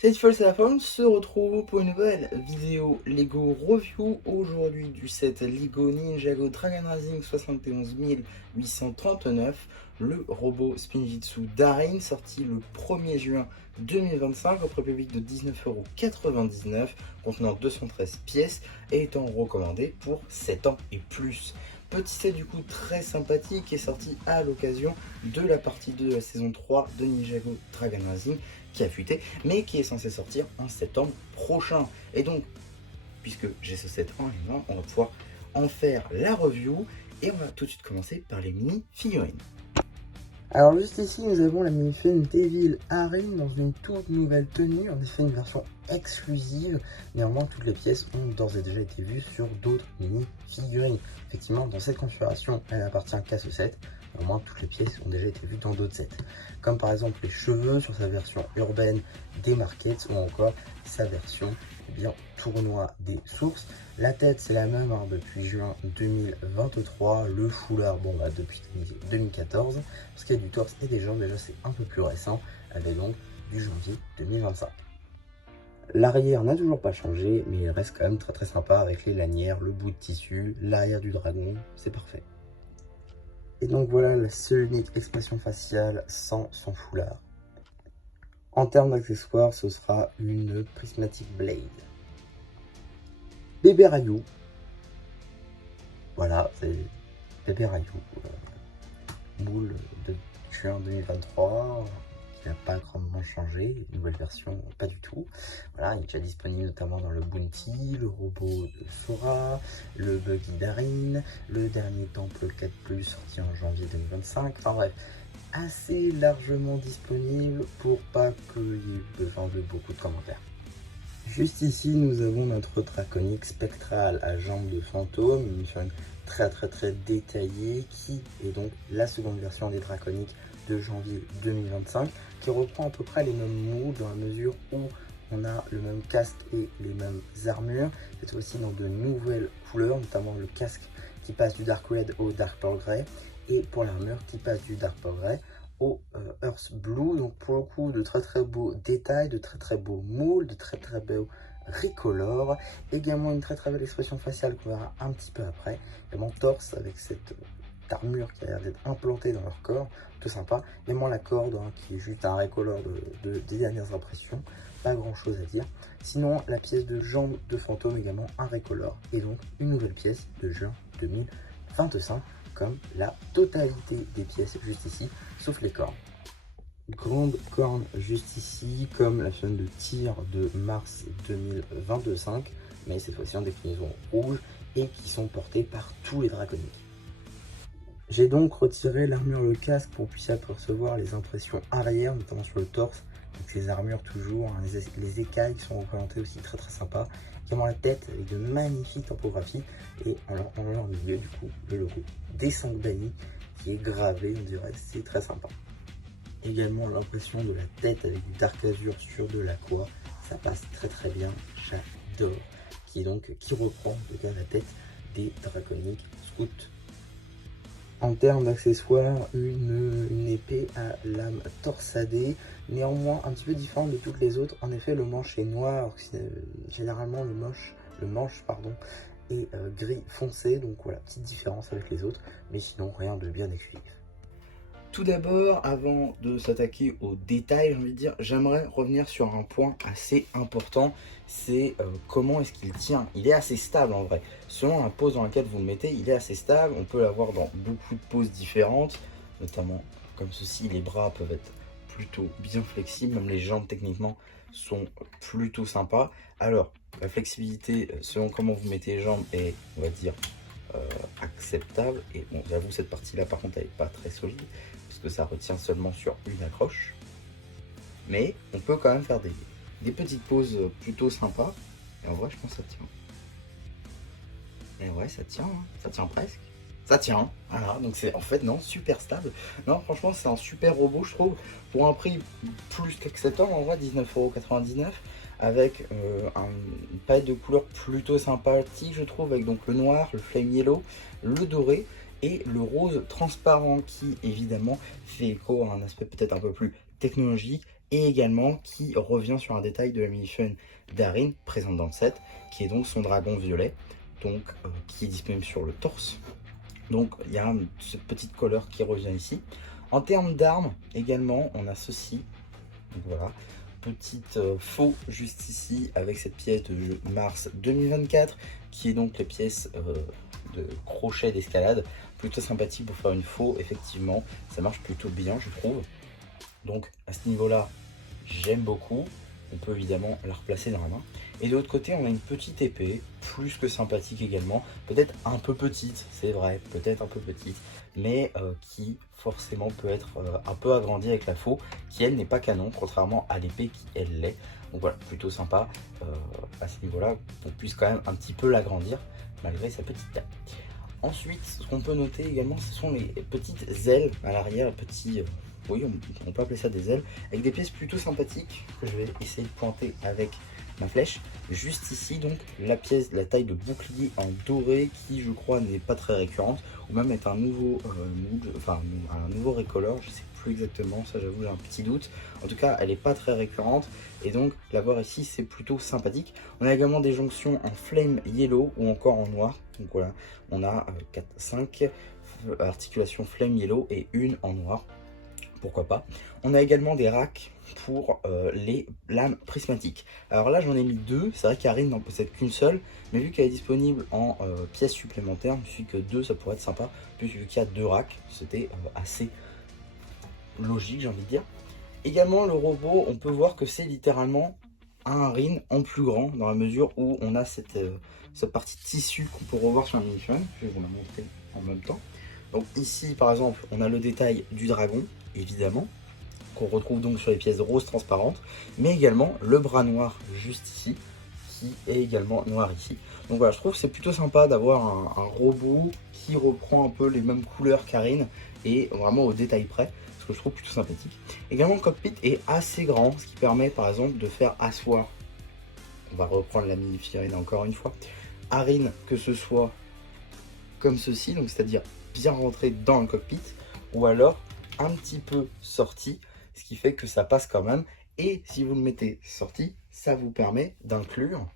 Cette fois, c'est la fin, on se retrouve pour une nouvelle vidéo Lego Review. Aujourd'hui du set Lego Ninjago Dragon Rising 71839, le robot Spinjitzu Darin, sorti le 1er juin 2025 au prix public de 19,99 €, contenant 213 pièces et étant recommandé pour 7 ans et plus. Petit set du coup très sympathique qui est sorti à l'occasion de la partie 2 de la saison 3 de Ninjago Dragon Rising qui a fuité, mais qui est censé sortir en septembre prochain. Et donc, puisque j'ai ce set en main, on va pouvoir en faire la review et on va tout de suite commencer par les mini-figurines. Alors juste ici, nous avons la mini-figurine Devil Harin dans une toute nouvelle tenue, en effet une version exclusive. Néanmoins, toutes les pièces ont d'ores et déjà été vues sur d'autres mini-figurines. Effectivement, dans cette configuration, elle appartient qu'à ce set. Néanmoins, toutes les pièces ont déjà été vues dans d'autres sets. Comme par exemple les cheveux sur sa version urbaine des Markets ou encore sa version tournoi des sources. La tête, c'est la même depuis juin 2023. Le foulard, depuis 2014. Ce qui est du torse et des jambes, déjà c'est un peu plus récent, avec donc du janvier 2025. L'arrière n'a toujours pas changé, mais il reste quand même très sympa avec les lanières, le bout de tissu, l'arrière du dragon, c'est parfait. Et donc voilà la seule unique expression faciale sans son foulard. En termes d'accessoires, ce sera une Prismatic Blade. Bébé Rayou. Voilà, c'est Bébé Rayou. Moule de juin 2023. Qui n'a pas grandement changé, une nouvelle version pas du tout. Voilà, il est déjà disponible notamment dans le Bounty, le robot de Sora, le Buggy Darin, le dernier Temple 4+, sorti en janvier 2025. Enfin bref, assez largement disponible pour pas qu'il y ait besoin de beaucoup de commentaires. Juste ici, nous avons notre Draconic Spectral à jambes de fantôme, une figurine très détaillée qui est donc la seconde version des Draconic de janvier 2025, qui reprend à peu près les mêmes mots dans la mesure où on a le même casque et les mêmes armures, cette fois-ci dans de nouvelles couleurs, notamment le casque qui passe du Dark Red au Dark Pearl Grey, et pour l'armure qui passe du Dark Pearl Grey au Earth Blue. Donc pour le coup, de très beaux détails, de très beaux moules, de très beaux recolors, également une très belle expression faciale qu'on verra un petit peu après, également torse avec cette armure qui a l'air d'être implantée dans leur corps, tout sympa. Également la corde qui est juste un recolor des dernières impressions, pas grand chose à dire. Sinon la pièce de jambe de fantôme également un recolor et donc une nouvelle pièce de juin 2025 comme la totalité des pièces juste ici, sauf les cornes. Grande corne juste ici, comme la chaîne de tir de mars 2025, mais cette fois-ci en déclinaison rouge et qui sont portées par tous les draconiques. J'ai donc retiré l'armure, le casque pour puisse apercevoir les impressions arrière, notamment sur le torse, avec ces armures toujours, hein, les écailles qui sont représentées aussi très sympa. Également la tête avec de magnifiques topographies et en leur milieu du coup le logo des 5 bannis qui est gravé, on dirait, c'est très sympa. Également l'impression de la tête avec du Dark Azure sur de l'aqua, ça passe très bien, j'adore. Qui reprend la tête des Draconic Scouts. En termes d'accessoires, une épée à lame torsadée, néanmoins un petit peu différente de toutes les autres. En effet, le manche est noir, généralement le manche est gris foncé, donc voilà, petite différence avec les autres, mais sinon rien de bien exclusif. Tout d'abord, avant de s'attaquer aux détails, j'ai envie de dire, j'aimerais revenir sur un point assez important, c'est comment est-ce qu'il tient. Il est assez stable en vrai. Selon la pose dans laquelle vous le mettez, il est assez stable. On peut l'avoir dans beaucoup de poses différentes, notamment comme ceci. Les bras peuvent être plutôt bien flexibles, même les jambes techniquement sont plutôt sympas. Alors, la flexibilité, selon comment vous mettez les jambes, est, on va dire, acceptable. Et bon, j'avoue, cette partie-là, par contre, elle n'est pas très solide, parce que ça retient seulement sur une accroche. Mais on peut quand même faire des petites pauses plutôt sympas. Et en vrai, je pense que ça tient. Et ouais, ça tient, hein. Ça tient presque. Ça tient, voilà, donc c'est en fait non, super stable. Non, franchement, c'est un super robot, je trouve, pour un prix plus qu'acceptable, en vrai, 19,99 €, avec une palette de couleurs plutôt sympathique, je trouve, avec donc le noir, le flame yellow, le doré et le rose transparent qui, évidemment, fait écho à un aspect peut-être un peu plus technologique et également qui revient sur un détail de la minifigurine d'Arin présente dans le set, qui est donc son dragon violet, donc qui est disponible sur le torse. Donc il y a cette petite couleur qui revient ici. En termes d'armes également, on a ceci. Donc voilà, petite faux juste ici avec cette pièce de jeu mars 2024 qui est donc les pièces de crochet d'escalade, plutôt sympathique pour faire une faux. Effectivement, ça marche plutôt bien, je trouve. Donc à ce niveau-là, j'aime beaucoup. On peut évidemment la replacer dans la main. Et de l'autre côté, on a une petite épée, plus que sympathique également. Peut-être un peu petite, c'est vrai, peut-être un peu petite, mais qui forcément peut être un peu agrandie avec la faux, qui elle n'est pas canon, contrairement à l'épée qui elle l'est. Donc voilà, plutôt sympa à ce niveau-là, qu'on puisse quand même un petit peu l'agrandir, malgré sa petite taille. Ensuite, ce qu'on peut noter également, ce sont les petites ailes à l'arrière, petits... oui, on peut appeler ça des ailes, avec des pièces plutôt sympathiques que je vais essayer de pointer avec ma flèche. Juste ici, donc, la pièce, la taille de bouclier en doré qui, je crois, n'est pas très récurrente, ou même est un nouveau mood, enfin, un nouveau recolor, je sais plus exactement, ça j'avoue, j'ai un petit doute. En tout cas, elle n'est pas très récurrente, et donc, la voir ici, c'est plutôt sympathique. On a également des jonctions en flame yellow ou encore en noir. Donc voilà, on a 4, 5 articulations flame yellow et une en noir. Pourquoi pas. On a également des racks pour les lames prismatiques. Alors là, j'en ai mis 2. C'est vrai qu'Arin n'en possède qu'une seule, mais vu qu'elle est disponible en pièces supplémentaires, je me suis dit que 2, ça pourrait être sympa, puisque qu'il y a 2 racks, c'était assez logique, j'ai envie de dire. Également, le robot, on peut voir que c'est littéralement un Arin en plus grand, dans la mesure où on a cette partie tissu qu'on peut revoir sur un minifigurine. Je vais vous la montrer en même temps. Donc ici, par exemple, on a le détail du dragon, évidemment, qu'on retrouve donc sur les pièces roses transparentes, mais également le bras noir juste ici, qui est également noir ici. Donc voilà, je trouve que c'est plutôt sympa d'avoir un robot qui reprend un peu les mêmes couleurs qu'Arin, et vraiment au détail près, ce que je trouve plutôt sympathique. Également, le cockpit est assez grand, ce qui permet par exemple de faire asseoir, on va reprendre la minifigurine encore une fois, Arin, que ce soit comme ceci, donc c'est-à-dire bien rentré dans le cockpit, ou alors un petit peu sorti, ce qui fait que ça passe quand même. Et si vous le mettez sorti, ça vous permet d'inclure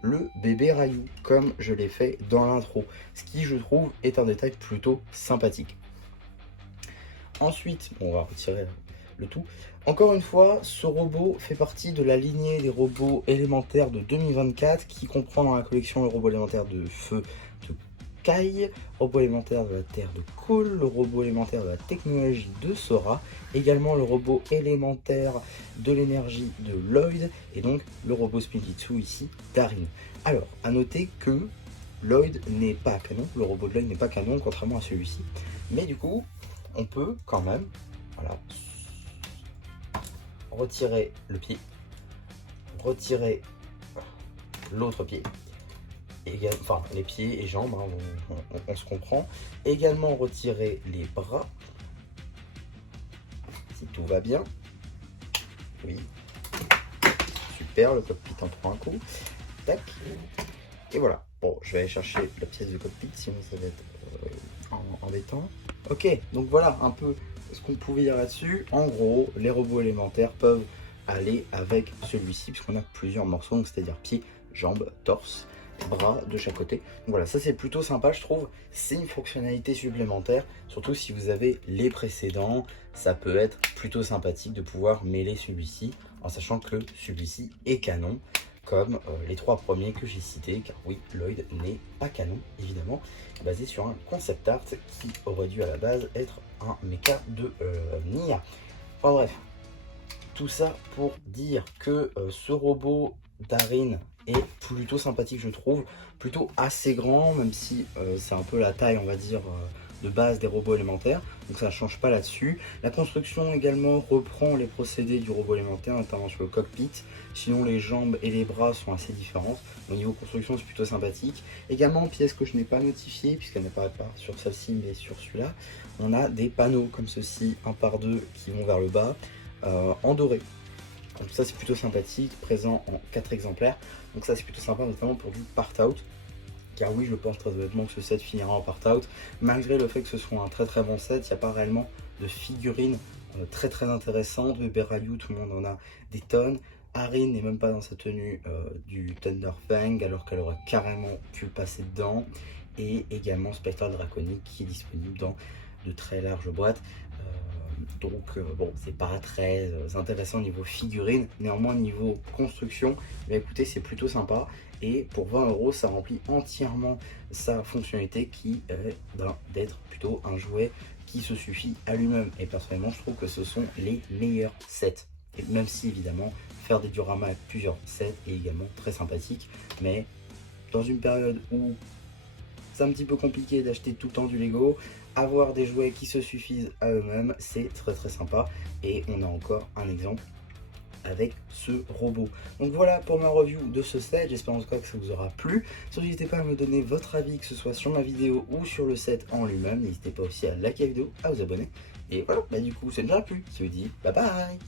le bébé Rayou, comme je l'ai fait dans l'intro, ce qui, je trouve, est un détail plutôt sympathique. Ensuite, on va retirer le tout. Encore une fois, ce robot fait partie de la lignée des robots élémentaires de 2024, qui comprend dans la collection le robot élémentaire de feu de Kai, robot élémentaire de la Terre de Cole, le robot élémentaire de la technologie de Sora, également le robot élémentaire de l'énergie de Lloyd, et donc le robot Spinjitzu ici d'Arin. Alors, à noter que Lloyd n'est pas canon, le robot de Lloyd n'est pas canon, contrairement à celui-ci, mais du coup, on peut quand même, voilà, retirer le pied, retirer l'autre pied, enfin les pieds et jambes, hein, on se comprend. Également retirer les bras, si tout va bien. Oui, super, le cockpit en prend un coup. Tac, et voilà. Bon, je vais aller chercher la pièce du cockpit, sinon ça va être embêtant. Ok, donc voilà un peu ce qu'on pouvait dire là-dessus. En gros, les robots élémentaires peuvent aller avec celui-ci, puisqu'on a plusieurs morceaux, c'est-à-dire pieds, jambes, torse, bras de chaque côté. Donc voilà, ça c'est plutôt sympa, je trouve. C'est une fonctionnalité supplémentaire, surtout si vous avez les précédents. Ça peut être plutôt sympathique de pouvoir mêler celui-ci, en sachant que celui-ci est canon, comme les 3 premiers que j'ai cités, car oui, Lloyd n'est pas canon, évidemment, basé sur un concept art qui aurait dû à la base être un mecha de Nia. Enfin bref, tout ça pour dire que ce robot d'Arin est plutôt sympathique, je trouve, plutôt assez grand, même si c'est un peu la taille, on va dire, de base des robots élémentaires, donc ça ne change pas là-dessus. La construction également reprend les procédés du robot élémentaire, notamment sur le cockpit, sinon les jambes et les bras sont assez différentes. Au niveau construction, c'est plutôt sympathique. Également, pièce que je n'ai pas notifiée, puisqu'elle n'apparaît pas sur celle-ci, mais sur celui-là, on a des panneaux comme ceci, 1 par 2, qui vont vers le bas, en doré. Donc ça c'est plutôt sympathique, présent en 4 exemplaires. Donc ça c'est plutôt sympa, notamment pour du part-out. Car oui, je pense très honnêtement que ce set finira en part-out. Malgré le fait que ce soit un très très bon set, il n'y a pas réellement de figurines très très intéressante. Bébé Rayou, tout le monde en a des tonnes. Harry n'est même pas dans sa tenue du Thunder Fang, alors qu'elle aurait carrément pu passer dedans. Et également Spectral Draconic qui est disponible dans de très larges boîtes. Bon, c'est pas très intéressant niveau figurine, néanmoins niveau construction, bah, écoutez, c'est plutôt sympa. Et pour 20 €, ça remplit entièrement sa fonctionnalité qui est d'être plutôt un jouet qui se suffit à lui-même. Et personnellement, je trouve que ce sont les meilleurs sets. Et même si évidemment, faire des dioramas avec plusieurs sets est également très sympathique, mais dans une période où c'est un petit peu compliqué d'acheter tout le temps du Lego, avoir des jouets qui se suffisent à eux-mêmes, c'est très très sympa. Et on a encore un exemple avec ce robot. Donc voilà pour ma review de ce set, j'espère en tout cas que ça vous aura plu. Surtout n'hésitez pas à me donner votre avis, que ce soit sur ma vidéo ou sur le set en lui-même. N'hésitez pas aussi à liker la vidéo, à vous abonner. Et voilà, bah du coup c'est déjà plus. Je vous dis bye bye.